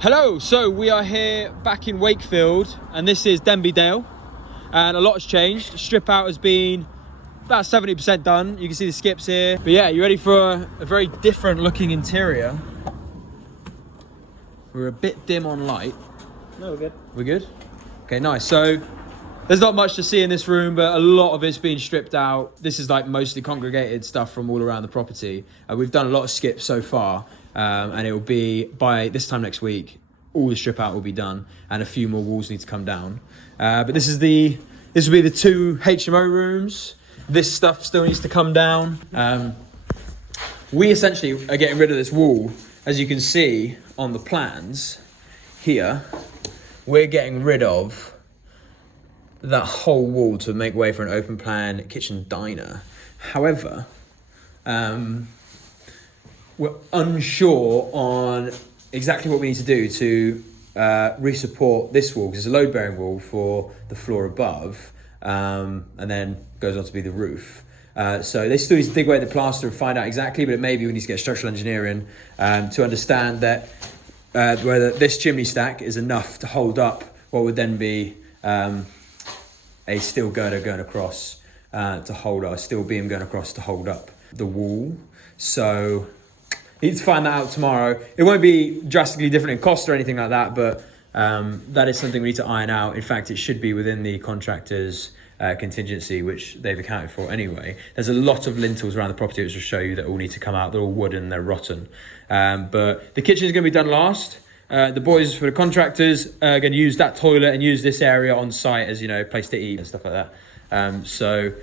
Hello, so we are here back in Wakefield and this is Denby Dale and a lot has changed. The strip out has been about 70% done. You can see the skips here. But yeah, you ready for a very different looking interior? We're a bit dim on light. No, we're good. We're good? Okay, nice. So there's not much to see in this room, but a lot of it's been stripped out. This is like mostly congregated stuff from all around the property. We've done a lot of skips so far. And it will be by this time next week, all the strip out will be done and a few more walls need to come down. But this will be the two HMO rooms. This stuff still needs to come down. We essentially are getting rid of this wall. As you can see on the plans here, we're getting rid of that whole wall to make way for an open plan kitchen diner. However, we're unsure on exactly what we need to do to re-support this wall, because it's a load-bearing wall for the floor above, and then goes on to be the roof. So they still need to dig away the plaster and find out exactly, but maybe we need to get structural engineering to understand that whether this chimney stack is enough to hold up what would then be a steel girder going across to hold up, a steel beam going across to hold up the wall. So need to find that out tomorrow. It won't be drastically different in cost or anything like that, but that is something we need to iron out. In fact, it should be within the contractor's contingency, which they've accounted for anyway. There's a lot of lintels around the property, which will show you that all need to come out. They're all wooden, they're rotten. But the kitchen is going to be done last. The boys for the contractors are going to use that toilet and use this area on site as, you know, place to eat and stuff like that. So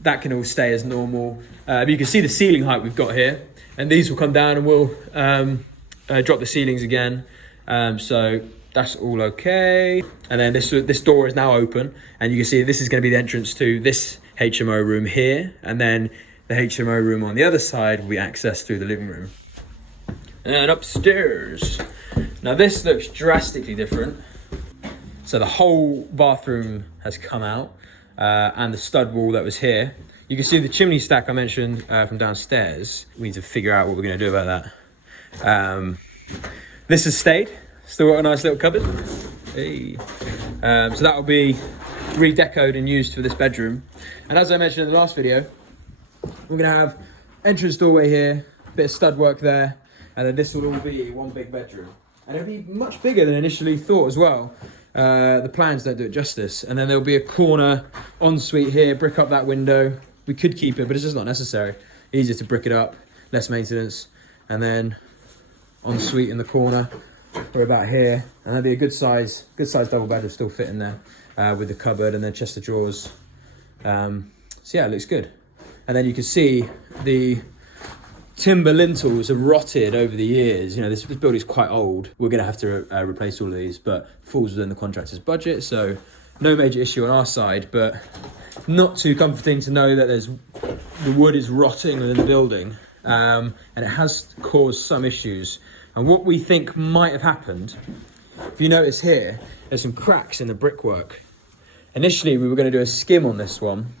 that can all stay as normal. But you can see the ceiling height we've got here. And these will come down and we'll drop the ceilings again. So that's all okay. And then this door is now open. And you can see this is going to be the entrance to this HMO room here. And then the HMO room on the other side will be accessed through the living room. And upstairs. Now this looks drastically different. So the whole bathroom has come out. And the stud wall that was here. You can see the chimney stack I mentioned from downstairs. We need to figure out what we're going to do about that. This has stayed. Still got a nice little cupboard. Hey. So that will be redecoed and used for this bedroom. And as I mentioned in the last video, we're going to have entrance doorway here, bit of stud work there, and then this will all be one big bedroom. And it'll be much bigger than initially thought as well. The plans don't do it justice. And then there'll be a corner ensuite here, brick up that window. We could keep it, but it's just not necessary. Easier to brick it up, less maintenance. And then ensuite in the corner, we're about here. And that'd be a good size double bed will still fit in there with the cupboard and then chest of drawers. So yeah, it looks good. And then you can see the timber lintels have rotted over the years. You know, this building's quite old. We're gonna have to replace all of these, but falls within the contractor's budget. So no major issue on our side, but not too comforting to know that the wood is rotting within the building, and it has caused some issues. And what we think might have happened, if you notice here, there's some cracks in the brickwork. Initially, we were going to do a skim on this one,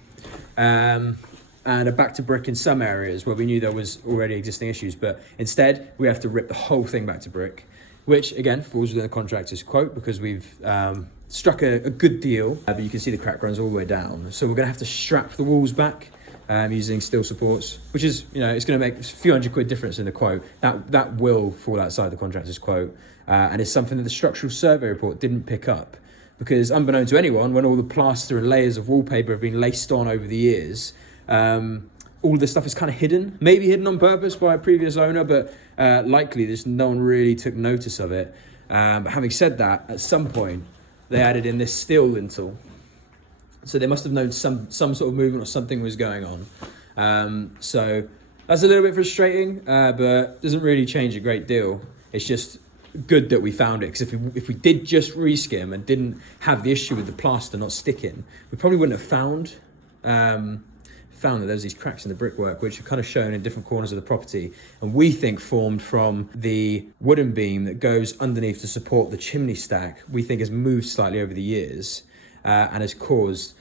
and a back to brick in some areas where we knew there was already existing issues, but instead we have to rip the whole thing back to brick, which again falls within the contractor's quote because we've struck a good deal, but you can see the crack runs all the way down. So we're going to have to strap the walls back using steel supports, which is, you know, it's going to make a few £100 difference in the quote. That will fall outside the contractor's quote, and it's something that the structural survey report didn't pick up, because unbeknown to anyone, when all the plaster and layers of wallpaper have been laced on over the years, all this stuff is kind of hidden, maybe hidden on purpose by a previous owner, but likely just no one really took notice of it. But having said that, at some point they added in this steel lintel, so they must have known some sort of movement or something was going on. So that's a little bit frustrating, but doesn't really change a great deal. It's just good that we found it, because if we did just reskim and didn't have the issue with the plaster not sticking, we probably wouldn't have found that there's these cracks in the brickwork, which are kind of shown in different corners of the property, and we think formed from the wooden beam that goes underneath to support the chimney stack. We think has moved slightly over the years and has caused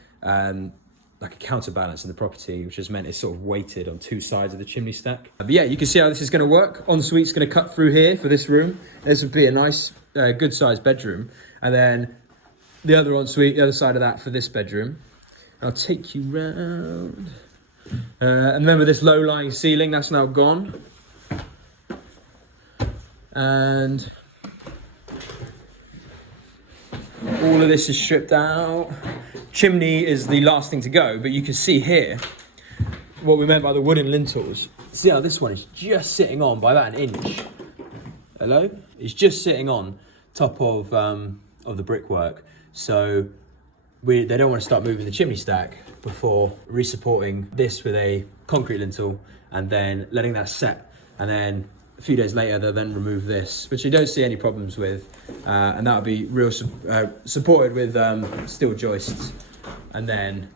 like a counterbalance in the property, which has meant it's sort of weighted on two sides of the chimney stack. But yeah, you can see how this is going to work. Ensuite's going to cut through here for this room. This would be a nice, good sized bedroom. And then the other ensuite, the other side of that for this bedroom. I'll take you round. And remember this low-lying ceiling, that's now gone. And all of this is stripped out. Chimney is the last thing to go, but you can see here what we meant by the wooden lintels. See how this one is just sitting on by about an inch. Hello? It's just sitting on top of the brickwork. So they don't want to start moving the chimney stack before re-supporting this with a concrete lintel and then letting that set. And then a few days later, they'll then remove this, which you don't see any problems with. And that'll be supported with steel joists. And then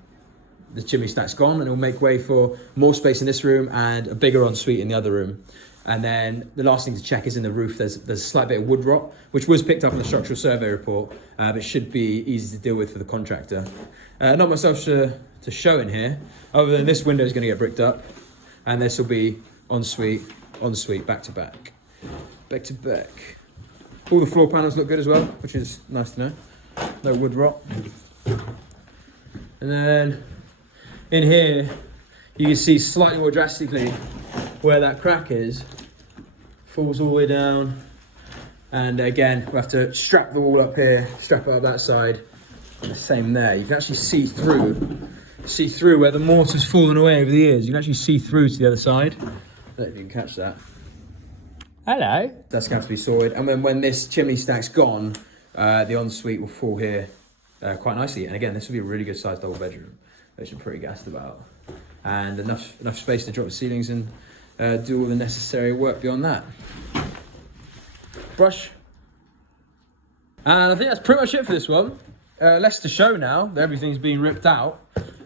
the chimney stack's gone and it'll make way for more space in this room and a bigger ensuite in the other room. And then the last thing to check is in the roof, there's a slight bit of wood rot, which was picked up in the structural survey report, but should be easy to deal with for the contractor. Not myself to show in here, other than this window is going to get bricked up, and this will be ensuite, back to back. Back to back. All the floor panels look good as well, which is nice to know. No wood rot. And then in here, you can see slightly more drastically where that crack is. Falls all the way down. And again, we have to strap the wall up here, strap it up that side. And the same there. You can actually see through where the mortar's fallen away over the years. You can actually see through to the other side. I don't know if you can catch that. Hello. That's going to have to be sorted. And then when this chimney stack's gone, the ensuite will fall here quite nicely. And again, this will be a really good sized double bedroom, which I'm pretty gassed about. And enough space to drop the ceilings and do all the necessary work beyond that. Brush. And I think that's pretty much it for this one. Less to show now, that everything's been ripped out.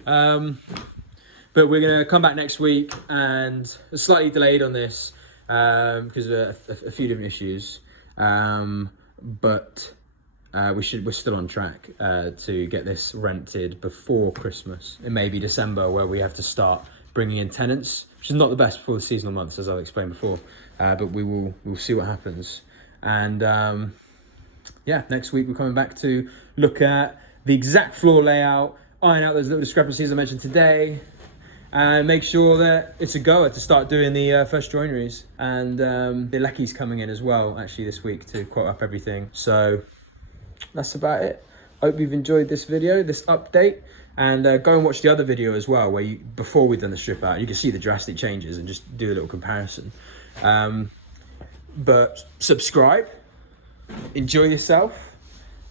But we're going to come back next week, and slightly delayed on this because of a few different issues. But we're still on track to get this rented before Christmas. It may be December where we have to start bringing in tenants, which is not the best before the seasonal months, as I've explained before. But we'll see what happens. And yeah, next week we're coming back to look at the exact floor layout, iron out those little discrepancies I mentioned today, and make sure that it's a goer to start doing the first joineries. And the Leckie's coming in as well, actually, this week to quote up everything. So that's about it. Hope you've enjoyed this video, this update, and go and watch the other video as well, where before we've done the strip out, you can see the drastic changes and just do a little comparison. But subscribe, enjoy yourself,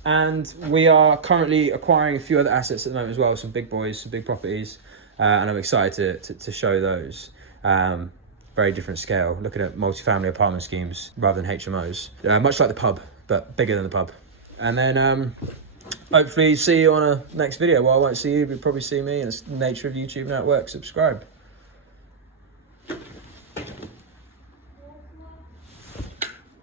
and we are currently acquiring a few other assets at the moment as well, some big boys, some big properties, and I'm excited to show those. Very different scale, looking at multifamily apartment schemes rather than HMOs, much like the pub, but bigger than the pub. And then hopefully see you on a next video. Well, I won't see you, but you'll probably see me, and it's the nature of YouTube now, it works. Subscribe.